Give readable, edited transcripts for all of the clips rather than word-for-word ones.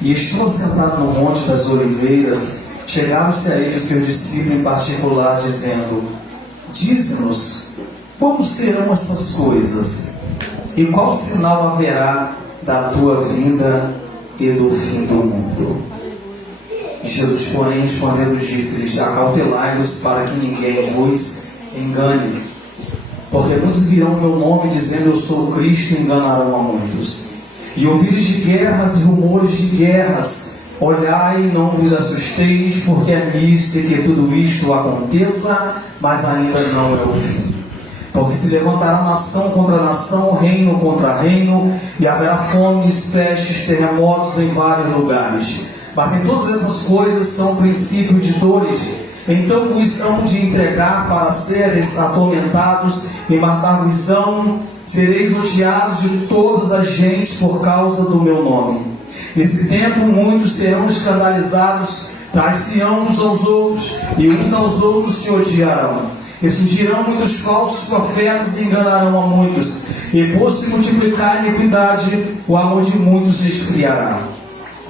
E estando sentado no Monte das Oliveiras, chegaram-se a ele o seu discípulo em particular, dizendo: dize-nos, como serão essas coisas? E qual sinal haverá da tua vinda e do fim do mundo? Jesus, porém, respondendo, disse-lhes: acautelai-vos para que ninguém vos engane. Porque muitos virão no meu nome, dizendo: eu sou o Cristo, e enganarão a muitos. E ouvides de guerras e rumores de guerras. Olhai e não vos assusteis, porque é misto que tudo isto aconteça, mas ainda não é o fim. Porque se levantará nação contra nação, reino contra reino, e haverá fomes, pestes, terremotos em vários lugares. Mas em todas essas coisas são princípio de dores. Então vos hão de entregar para seres atormentados, e matar-vos-ão. Sereis odiados de todas as gentes por causa do meu nome. Nesse tempo muitos serão escandalizados, trair-se-ão uns aos outros, e uns aos outros se odiarão. E surgirão muitos falsos profetas e enganarão a muitos. E por se multiplicar a iniquidade, o amor de muitos se esfriará.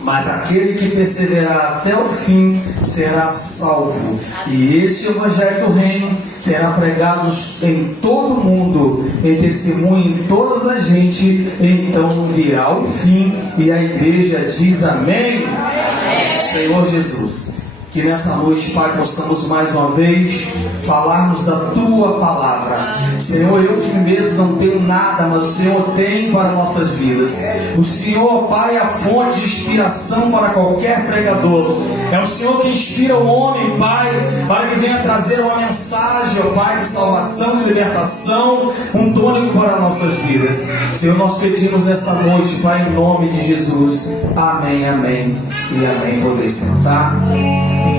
Mas aquele que perseverar até o fim será salvo. E este evangelho do reino será pregado em todo o mundo, em testemunho em todas as gentes. Então virá o fim. E a igreja diz amém. Amém. Senhor Jesus, que nessa noite, Pai, possamos mais uma vez falarmos da Tua Palavra. Senhor, eu de mim mesmo não tenho nada, mas o Senhor tem para nossas vidas. O Senhor, Pai, é a fonte de inspiração para qualquer pregador. É o Senhor que inspira o homem, Pai, para que venha trazer uma mensagem, ó Pai, de salvação, de libertação, um tônico para nossas vidas. Senhor, nós pedimos nessa noite, Pai, em nome de Jesus. Amém, amém e amém. Poder sentar.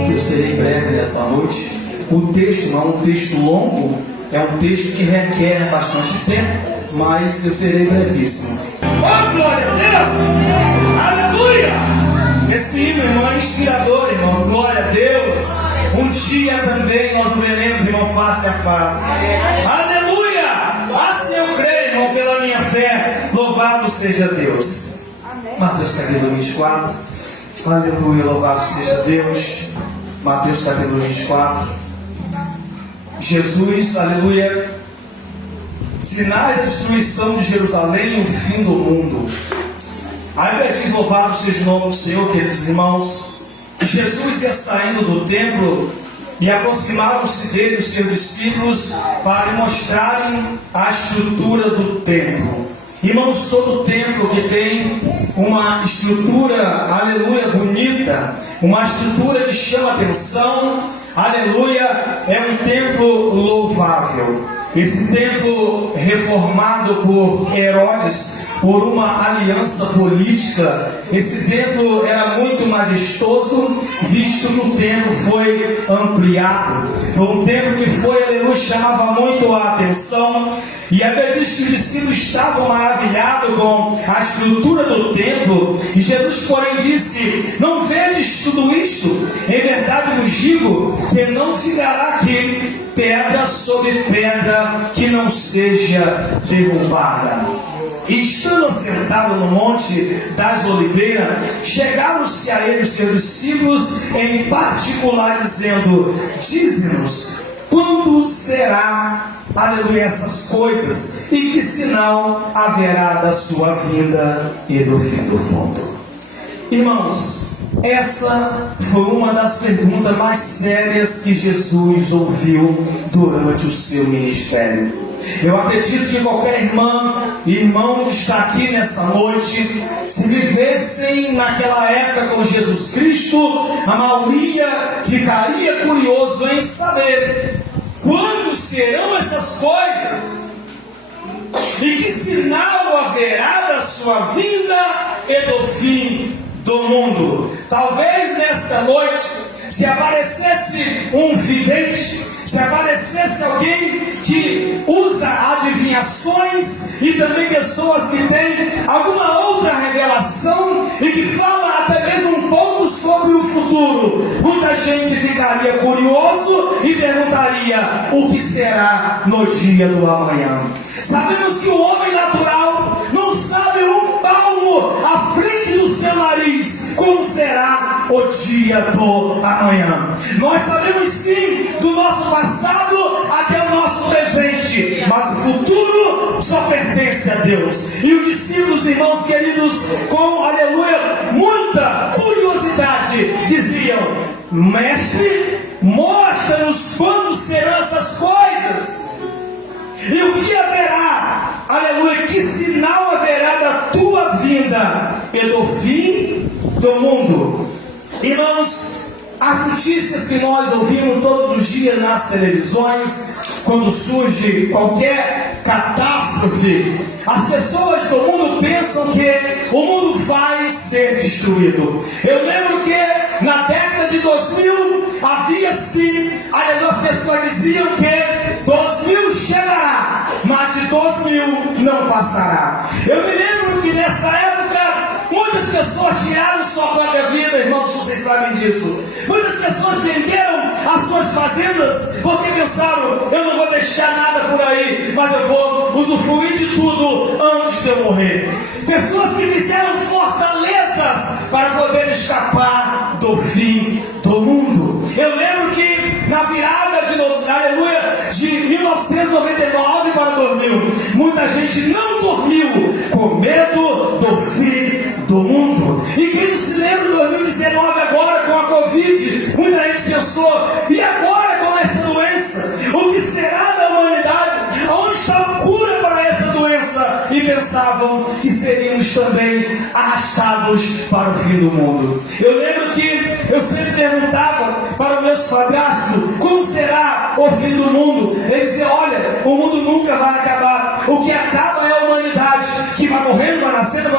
Eu serei breve nessa noite. O texto não é um texto longo, é um texto que requer bastante tempo, mas eu serei brevíssimo. Oh, glória a Deus! Aleluia! Esse hino, irmão, é inspirador, irmãos. Glória a Deus! Um dia também nós veremos, irmão, face a face. Aleluia! Assim eu creio, irmão, pela minha fé. Louvado seja Deus. Mateus capítulo 24. Aleluia, louvado seja Deus. Mateus capítulo 24. Jesus, aleluia, sinais da destruição de Jerusalém e o fim do mundo. A Bíblia diz: louvado seja o nome do Senhor, queridos irmãos. Jesus ia saindo do templo e aproximaram-se dele os seus discípulos para lhe mostrarem a estrutura do templo. Irmãos, todo templo que tem uma estrutura, aleluia, bonita, uma estrutura que chama atenção, aleluia, é um templo louvável. Esse templo reformado por Herodes, por uma aliança política, esse templo era muito majestoso, visto que o templo foi ampliado. Foi um templo que foi, aleluia, chamava muito a atenção. E a Bíblia diz que os discípulos estavam maravilhados com a estrutura do templo. E Jesus, porém, disse: não vedes tudo isto? Em verdade vos digo que não ficará aqui pedra sobre pedra que não seja derrubada. E estando assentado no Monte das Oliveiras, chegaram-se a ele os seus discípulos em particular, dizendo: dize-nos, quando será, aleluia, essas coisas, e que sinal haverá da sua vinda e do fim do mundo? Irmãos, essa foi uma das perguntas mais sérias que Jesus ouviu durante o seu ministério. Eu acredito que qualquer irmã e irmão que está aqui nessa noite, se vivessem naquela época com Jesus Cristo, a maioria ficaria curioso em saber quando serão essas coisas e que sinal haverá da sua vinda e do fim do mundo. Talvez nesta noite, se aparecesse um vidente, se aparecesse alguém que usa adivinhações e também pessoas que têm alguma outra revelação e que fala até mesmo um pouco sobre o futuro, muita gente ficaria curioso e perguntaria: o que será no dia do amanhã? Sabemos que o homem natural não sabe um palmo à frente do seu nariz como será o dia do amanhã. Nós sabemos sim do nosso passado até o nosso presente, mas o futuro só pertence a Deus. E os discípulos, irmãos queridos, com, aleluia, muita curiosidade, diziam: Mestre, mostra-nos quando serão essas coisas, e o que haverá, aleluia, que sinal haverá da tua vinda e do fim do mundo. Irmãos, as notícias que nós ouvimos todos os dias nas televisões, quando surge qualquer catástrofe, as pessoas do mundo pensam que o mundo vai ser destruído. Eu lembro que na década de 2000 havia sim, as pessoas diziam que 2000 chegará, mas de 2000 não passará. Eu me lembro que nessa época muitas pessoas tiraram sua própria vida, irmãos, vocês sabem disso. Muitas pessoas venderam as suas fazendas porque pensaram: eu não vou deixar nada por aí, mas eu vou usufruir de tudo antes de eu morrer. Pessoas que fizeram fortalezas para poder escapar do fim do mundo. Eu lembro que na virada de 1999 para 2000, muita gente não dormiu com medo do fim do mundo. E quem não se lembra de 2019 agora com a Covid, muita gente pensou: e agora com essa doença? O que será da humanidade? Aonde está a cura para essa doença? E pensavam que seríamos também arrastados para o fim do mundo. Eu lembro que eu sempre perguntava para o meu padrasto: como será o fim do mundo? Ele dizia: olha, o mundo nunca vai acabar. O que acaba é a humanidade, que vai morrendo, vai nascendo,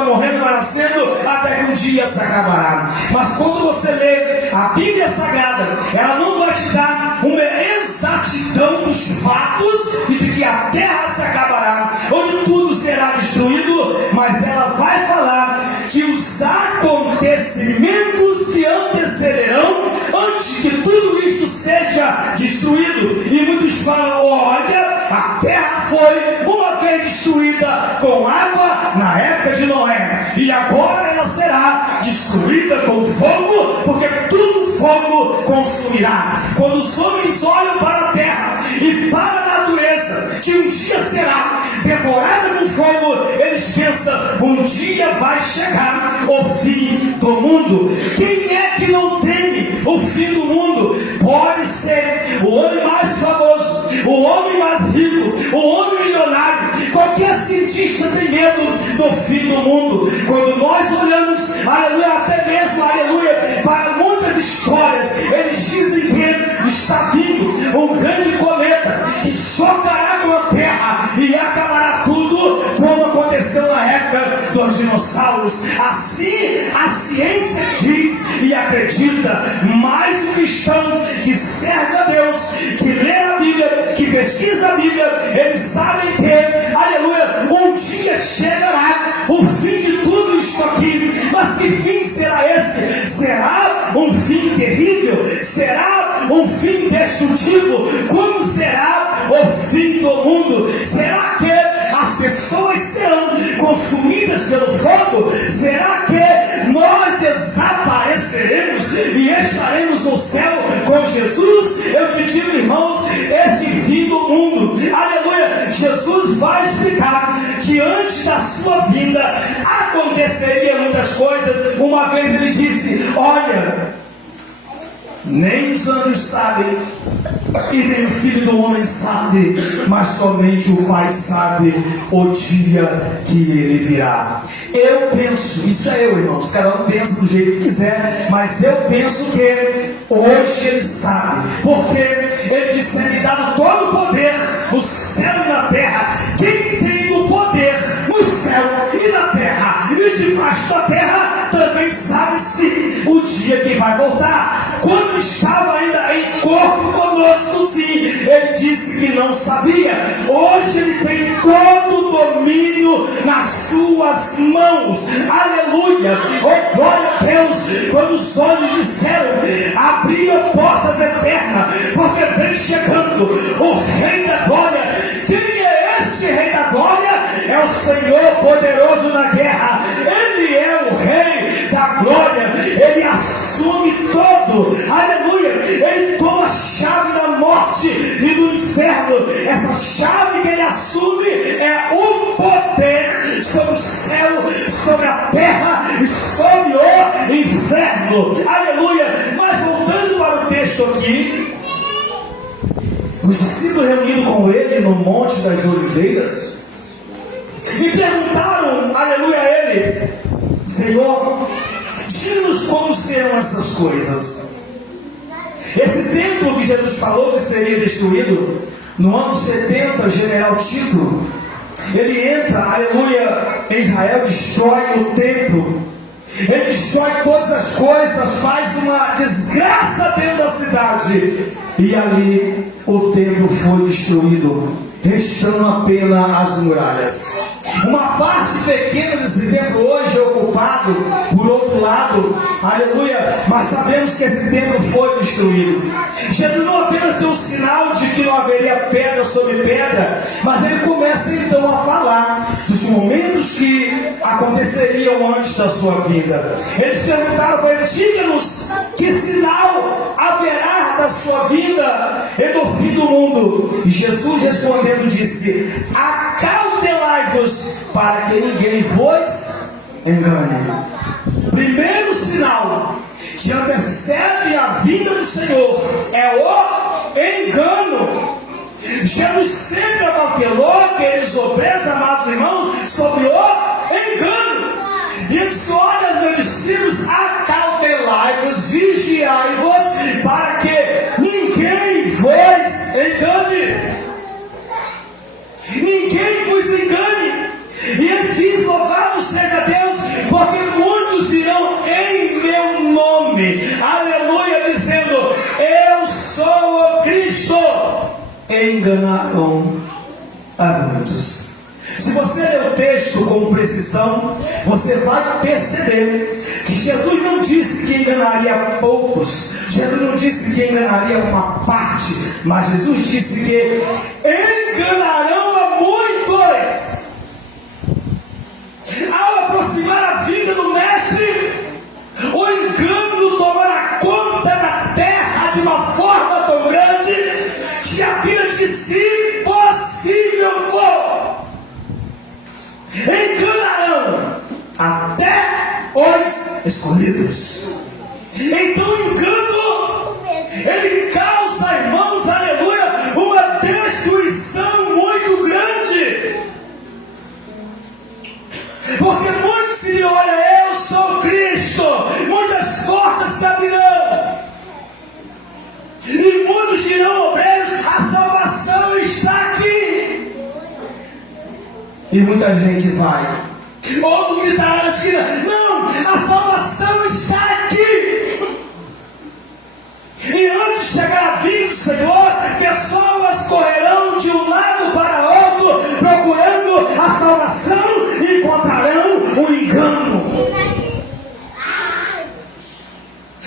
até que um dia se acabará. Mas quando você lê a Bíblia Sagrada, ela não vai te dar uma exatidão dos fatos e de que a terra se acabará, onde tudo será destruído, mas ela vai falar que os acontecimentos que antecederão antes que tudo isso seja destruído. E muitos falam: olha, a terra foi uma vez destruída com água na época de Noé, e agora ela será destruída com fogo, porque tudo fogo consumirá. Quando os homens olham para a terra e para a natureza, que um dia será devorada com fogo, eles pensam: um dia vai chegar o fim do mundo. Quem é que não teme o fim do mundo? Pode ser o homem mais famoso, o homem mais rico, o homem milionário. Qualquer cientista tem medo do fim do mundo. Quando nós olhamos, aleluia, até mesmo, aleluia, para muitas histórias, eles dizem que está vindo um grande cometa que chocará com a terra e acabará tudo, como aconteceu na época dos dinossauros. Assim a ciência diz e acredita. Mas o cristão que serve a Deus, que lê a Bíblia, que pesquisa a Bíblia, eles sabem que, aleluia, um dia chegará o fim de tudo isto aqui. Mas que fim será esse? Será um fim terrível? Será um fim destrutivo? Como será o fim do mundo? Será que as pessoas serão consumidas pelo fogo? Será que nós desapareceremos e estaremos no céu com Jesus? Eu te digo, irmãos, esse fim do mundo, aleluia, Jesus vai explicar que antes da sua vinda aconteceria muitas coisas. Uma vez ele disse: olha, nem os anjos sabem, e nem o Filho do Homem sabe, mas somente o Pai sabe o dia que ele virá. Eu penso, isso é eu, irmãos, cada um pensa do jeito que quiser, mas eu penso que hoje ele sabe, porque ele disse: é-me dado todo o poder no céu e na terra. Quem tem o poder no céu e na terra e debaixo da terra também sabe sim o dia que vai voltar. Quando estava ainda em corpo conosco, sim, ele disse que não sabia. Hoje ele tem todo o domínio nas suas mãos. Aleluia, oh glória a Deus. Quando os olhos disseram: abriam portas eternas, porque vem chegando o Rei da Glória. Quem é este Rei da Glória? É o Senhor poderoso na guerra. Ele é o Rei. da glória, ele assume todo, aleluia, ele toma a chave da morte e do inferno. Essa chave que ele assume é o poder sobre o céu, sobre a terra e sobre o inferno, aleluia. Mas voltando para o texto aqui, os discípulos reunidos com ele no Monte das Oliveiras e perguntaram, aleluia, a ele: Senhor, diz-nos como serão essas coisas. Esse templo que Jesus falou que seria destruído no ano 70, general Tito, ele entra, aleluia, em Israel, destrói o templo, ele destrói todas as coisas, faz uma desgraça dentro da cidade, e ali o templo foi destruído, restando apenas as muralhas. Uma parte pequena desse templo hoje é ocupado por outro lado, aleluia, mas sabemos que esse templo foi destruído. Jesus não apenas deu um sinal de que não haveria pedra sobre pedra, mas ele começa então a falar dos momentos que aconteceriam antes da sua vinda. Eles perguntaram para ele: diga-nos que sinal haverá da sua vinda e do fim do mundo. E Jesus respondendo disse: acautelai-vos para que ninguém vos engane. Primeiro sinal que antecede a vinda do Senhor é o engano. Jesus sempre acautelou aqueles obreiros, amados irmãos, sobre o engano. E ele disse: olha, meus discípulos, acautelai-vos, vigiai-vos, para que ninguém vos engane. Ninguém vos engane. E ele diz: louvado seja Deus, porque muitos virão em meu nome, aleluia, dizendo: eu sou o Cristo, e enganarão a muitos. Se você ler o texto com precisão, você vai perceber que Jesus não disse que enganaria poucos, Jesus não disse que enganaria uma parte, mas Jesus disse que enganarão a muitos. Ao aproximar a vida do Mestre, o engano tomará conta da terra de uma forma tão grande que a Bíblia diz que, se possível for, enganarão até os escolhidos. Então o engano, ele causa, irmãos, aleluia, uma destruição muito grande. Porque muitos diriam: olha, eu sou Cristo, muitas portas se abrirão. E muitos dirão: obreiros, a salvação está aqui. E muita gente vai. Outro gritará na esquina: não, a salvação está aqui. E antes de chegar a vinda do Senhor, pessoas correrão de um lado para outro, procurando a salvação, e encontrarão o engano.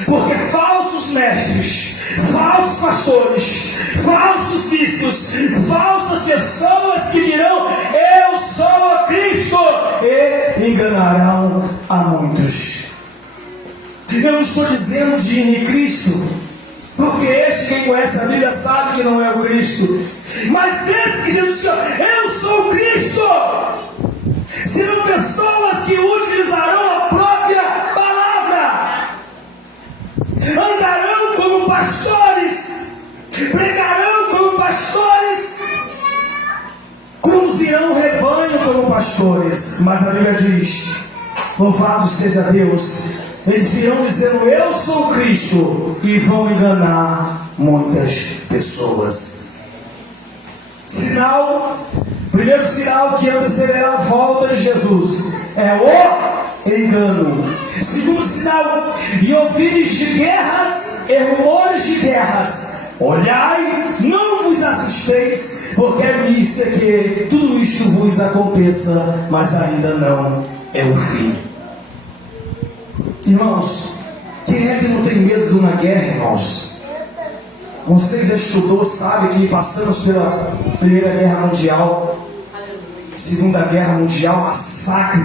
Porque falsos mestres, falsos pastores, falsos bispos, falsas pessoas que dirão: eu sou o Cristo, e enganarão a muitos. Eu não estou dizendo de ir em Cristo, porque este, quem conhece a Bíblia, sabe que não é o Cristo. Mas esse que Jesus chama: eu sou o Cristo, serão pessoas que utilizarão a própria palavra, andarão como pastores, pregarão como pastores, conduzirão o rebanho como pastores. Mas a Bíblia diz: louvado seja Deus, eles virão dizendo: eu sou o Cristo, e vão enganar muitas pessoas. Primeiro sinal que antecederá a volta de Jesus é o engano. Segundo sinal: e ouvires de guerras e rumores de guerras, olhai, não vos assusteis, porque é misto que tudo isto vos aconteça, mas ainda não é o fim. Irmãos, quem é que não tem medo de uma guerra, irmãos? Você já estudou, sabe que passamos pela Primeira Guerra Mundial, Segunda Guerra Mundial, massacre.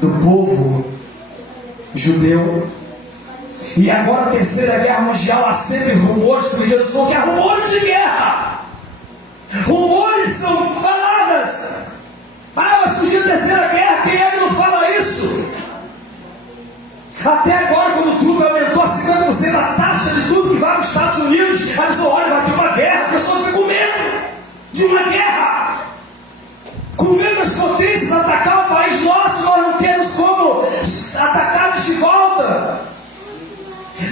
do povo judeu. E agora a terceira guerra mundial, há sempre rumores, porque Jesus falou que há rumores de guerra. Rumores são palavras. Vai surgir a terceira guerra, quem é que não fala isso? Até agora, quando tudo aumentou a 50% a taxa de tudo que vai para os Estados Unidos, a pessoa olha, vai ter uma guerra, a pessoa fica com medo de uma guerra, com medo das potências atacar o país nosso, nós não temos como atacá-los de volta.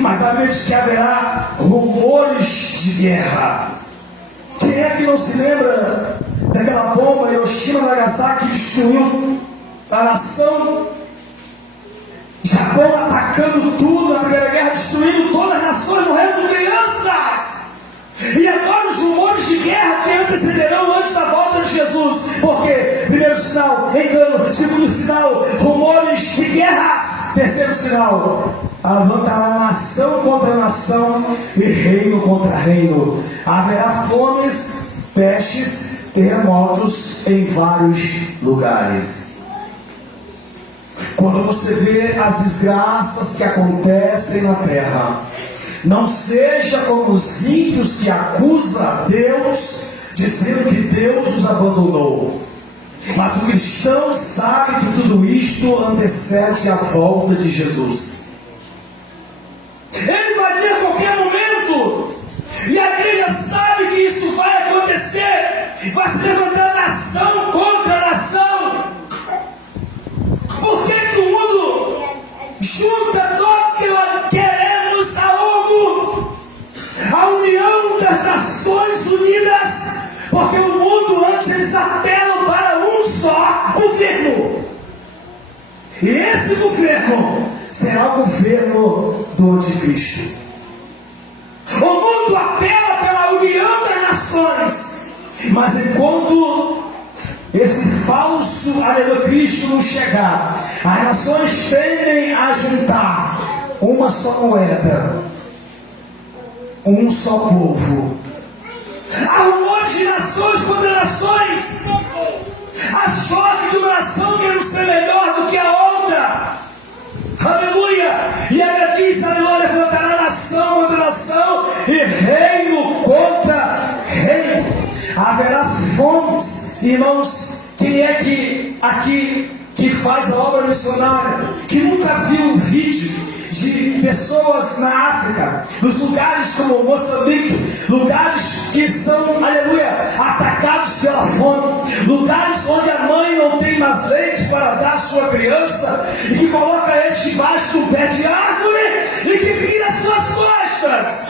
Mas a Bíblia diz que haverá rumores de guerra. Quem é que não se lembra daquela bomba Hiroshima e Nagasaki que destruiu a nação? Japão atacando tudo na Primeira Guerra, destruindo todas as nações, morrendo crianças. E agora os rumores de guerra que antecederão antes da volta de Jesus. Porque primeiro sinal, engano. Segundo sinal, rumores de guerras. Terceiro sinal, levantará nação contra nação e reino contra reino. Haverá fomes, pestes, terremotos em vários lugares. Quando você vê as desgraças que acontecem na terra, não seja como os ímpios que acusam a Deus, dizendo que Deus os abandonou. Mas o cristão sabe que tudo isto antecede a volta de Jesus. Ele vai vir a qualquer momento. E a igreja sabe que isso vai acontecer. Vai se levantar nação contra nação. Por que o mundo junta todos que queremos a ONU, a União das Nações Unidas? Porque o mundo antes eles apelam para um só governo. E esse governo será o governo do Anticristo. O mundo apela pela união das nações, mas enquanto esse falso Cristo não chegar, as nações tendem a juntar uma só moeda, um só povo. Há rumores de nações contra nações. Há choque de uma nação querendo ser melhor do que a outra. Aleluia! E ela diz, aleluia, levantará nação contra nação e reino contra reino. Haverá fomes. Irmãos, quem é que aqui que faz a obra missionária, que nunca viu um vídeo de pessoas na África, nos lugares como Moçambique, lugares que são, aleluia, atacados pela fome, lugares onde a mãe não tem mais leite para dar à sua criança, e que coloca eles debaixo de um pé de árvore, e que vira suas costas,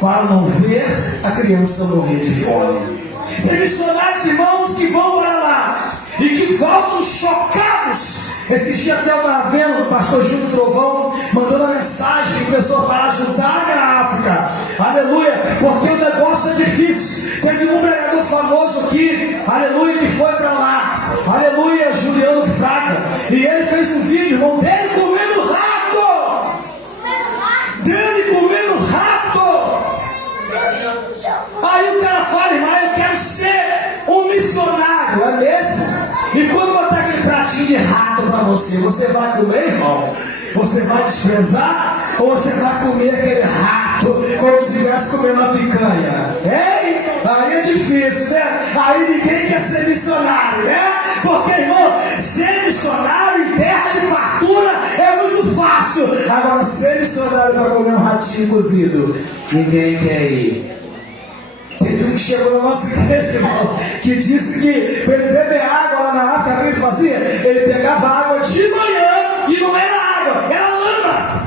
para não ver a criança morrer de fome. Tem missionários, irmãos, que vão para lá, e que voltam chocados. Esses dias até eu estava vendo o pastor Júlio Trovão mandando a mensagem que começou a parar de ajudar na África, aleluia, porque o negócio é difícil. Teve um pregador famoso aqui, aleluia, que foi para lá, aleluia, Juliano Fraga, e ele fez um vídeo, irmão, dele comendo rato, aí o cara fala, irmão, eu quero ser um missionário, é mesmo? E quando botar aquele pratinho de rato para você, você vai comer, irmão? Você vai desprezar? Ou você vai comer aquele rato como se estivesse comendo uma picanha? Hein? Aí é difícil, né? Aí ninguém quer ser missionário, né? Porque, irmão, ser missionário em terra de fartura é muito fácil. Agora, ser missionário para comer um ratinho cozido, ninguém quer ir. Teve um que chegou na nossa igreja, irmão, que disse que para ele beber água lá na África, o que ele fazia? Ele pegava água de manhã e não era água, era lama.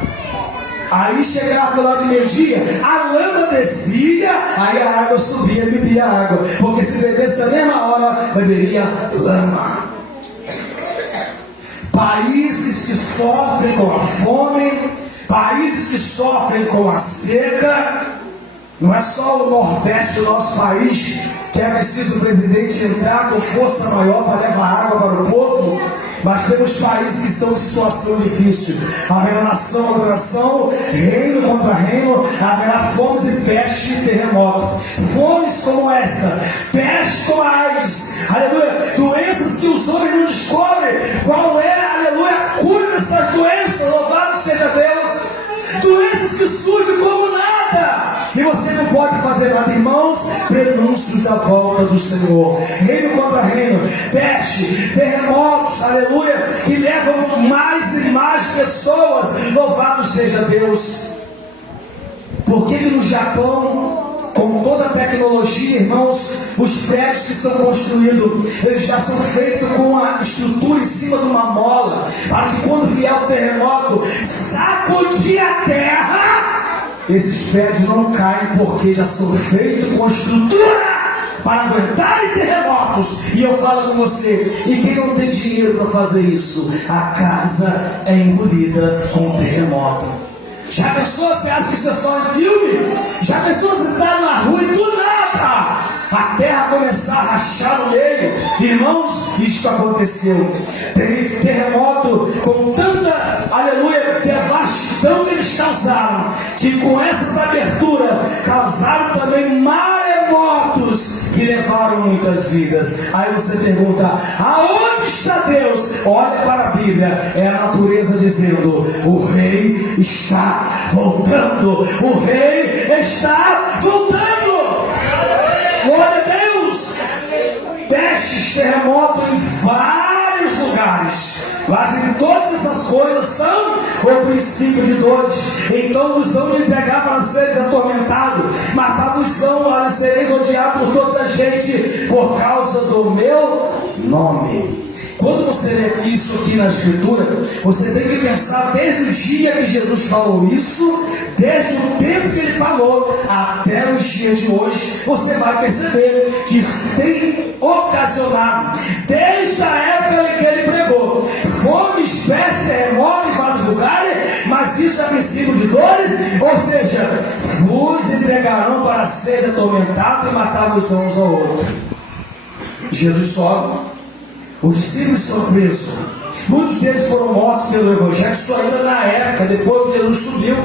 Aí chegava pelo lado de meio-dia, a lama descia, aí a água subia e bebia água. Porque se bebesse na mesma hora, beberia lama. Países que sofrem com a fome, países que sofrem com a seca. Não é só o Nordeste do nosso país que é preciso o presidente entrar com força maior para levar água para o povo, mas temos países que estão em situação difícil. Haverá nação contra nação, reino contra reino, haverá fomes e peste e terremoto. Fomes como esta, peste como a AIDS, aleluia, doenças que os homens não descobrem qual é, aleluia, essas doenças, louvado seja Deus. Doenças que surgem como nada, e você não pode fazer nada, irmãos. Prenúncios da volta do Senhor, reino contra reino, peste, terremotos, aleluia, que levam mais e mais pessoas. Louvado seja Deus. Por que no Japão, com toda a tecnologia, irmãos, os prédios que são construídos, eles já são feitos com a estrutura em cima de uma mola, para que quando vier o terremoto, sacudir a terra, esses prédios não caem, porque já são feitos com estrutura para aguentarem terremotos. E eu falo com você, e quem não tem dinheiro para fazer isso, a casa é engolida com um terremoto. Já pensou? Você acha que isso é só em filme? Já pensou você estar na rua e do nada a terra começar a rachar no meio? Irmãos, isso aconteceu. Teve terremoto com tanta, aleluia, devastidão que eles causaram, que com essas aberturas causaram também maremotos que levaram muitas vidas. Aí você pergunta, aonde está Deus? Olha para a Bíblia, é a natureza dizendo, o rei está voltando, o rei está voltando. Glória a Deus. Pestes, terremoto em vários lugares, mas em todas essas coisas são o princípio de dores. Então vos vão me entregar para seres atormentados, mas vão, sereis odiados por toda a gente por causa do meu nome. Quando você lê isso aqui na Escritura, você tem que pensar desde o dia que Jesus falou isso, desde o tempo que ele falou, até os dias de hoje. Você vai perceber que isso tem ocasionado, desde a época em que ele pregou, fomes, peste, terremoto em vários lugares, mas isso é princípio de dores, ou seja, vos entregarão para seres atormentados e matar-vos uns ao outro. Jesus sobe. Os discípulos são presos. Muitos deles foram mortos pelo Evangelho. Isso ainda na época, depois que Jesus subiu.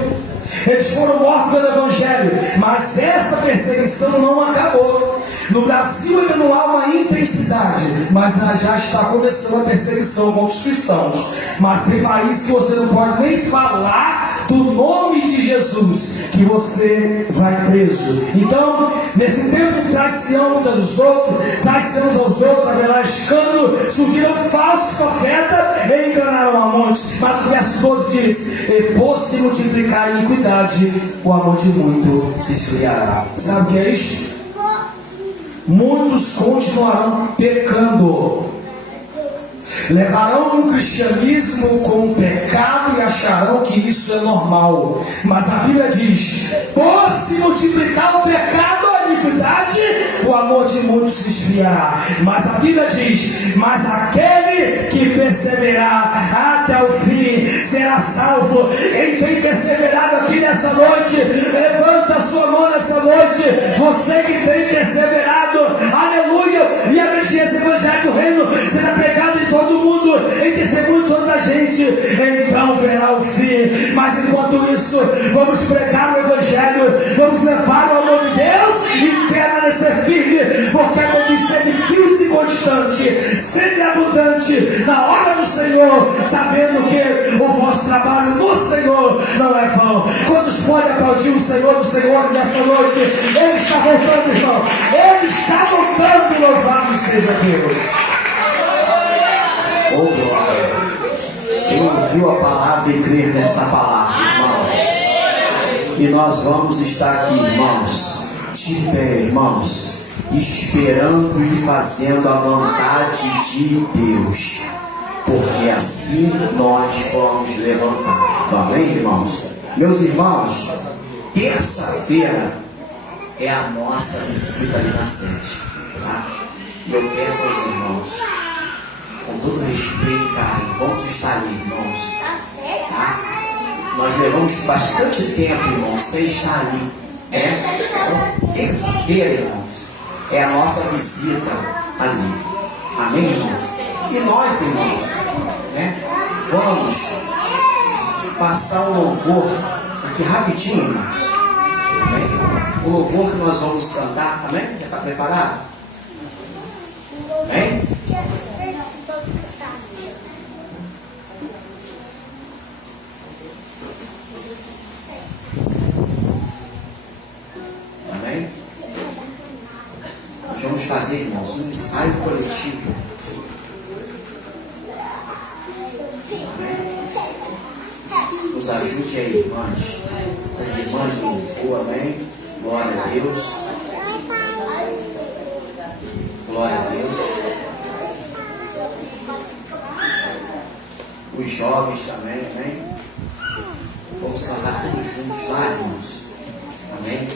Eles foram mortos pelo Evangelho. Mas essa perseguição não acabou. No Brasil ainda não há uma intensidade, mas já está começando a perseguição contra os cristãos. Mas tem países que você não pode nem falar do nome de Jesus, que você vai preso. Então, nesse tempo, traz-se uns aos outros, haverá escândalo, surgiram falsos profetas e enganaram a muitos. Mas o verso 12 diz: e por se multiplicar a iniquidade, o amor de muito se esfriará. Sabe o que é isto? Muitos continuarão pecando, levarão o cristianismo com o pecado e acharão que isso é normal. Mas a Bíblia diz: por se multiplicar o pecado, a iniquidade, o amor de muitos se esfriará. Mas a Bíblia diz: mas aquele que perseverar até o fim será salvo. Quem tem perseverado aqui nessa noite, levanta a sua mão nessa noite. Você que tem perseverado, aleluia, e a esse evangelho do reino será pregado em todo mundo, em testemunho de toda a gente, então verá o fim. Mas enquanto isso, vamos pregar o evangelho, vamos levar o amor de Deus e permanecer firme, porque a Bíblia diz: sempre firme e constante, sempre abundante na obra do Senhor, sabendo que o vosso trabalho no Senhor não é vão. Quantos podem aplaudir o Senhor do Senhor nesta noite? Ele está voltando, irmão, Ele está voltando, louvado seja Deus. Oh, glória. Quem ouviu a palavra e crer nessa palavra, irmãos? E nós vamos estar aqui, irmãos, de pé, irmãos, esperando e fazendo a vontade de Deus, porque assim nós vamos levantar. Amém, irmãos? Meus irmãos, terça-feira é a nossa visita ali na sede, tá? Eu peço aos irmãos, com todo respeito e carinho, vamos estar ali, irmãos, tá? Nós levamos bastante tempo, irmãos, sem estar ali, né? Então, terça-feira, irmãos, é a nossa visita ali. Amém, irmãos? E nós, irmãos, né, vamos passar o louvor aqui rapidinho, irmãos. Amém? O louvor que nós vamos cantar, amém? Já está preparado? Amém? vamos fazer, irmãos, um ensaio coletivo. Nos ajude aí, irmãs. As irmãs do louvor, amém? Glória a Deus. Glória a Deus. Os jovens também, amém? Vamos cantar todos juntos lá, irmãos. Amém?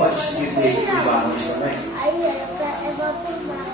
Pode distribuir para os varões também. Eu vou filmar.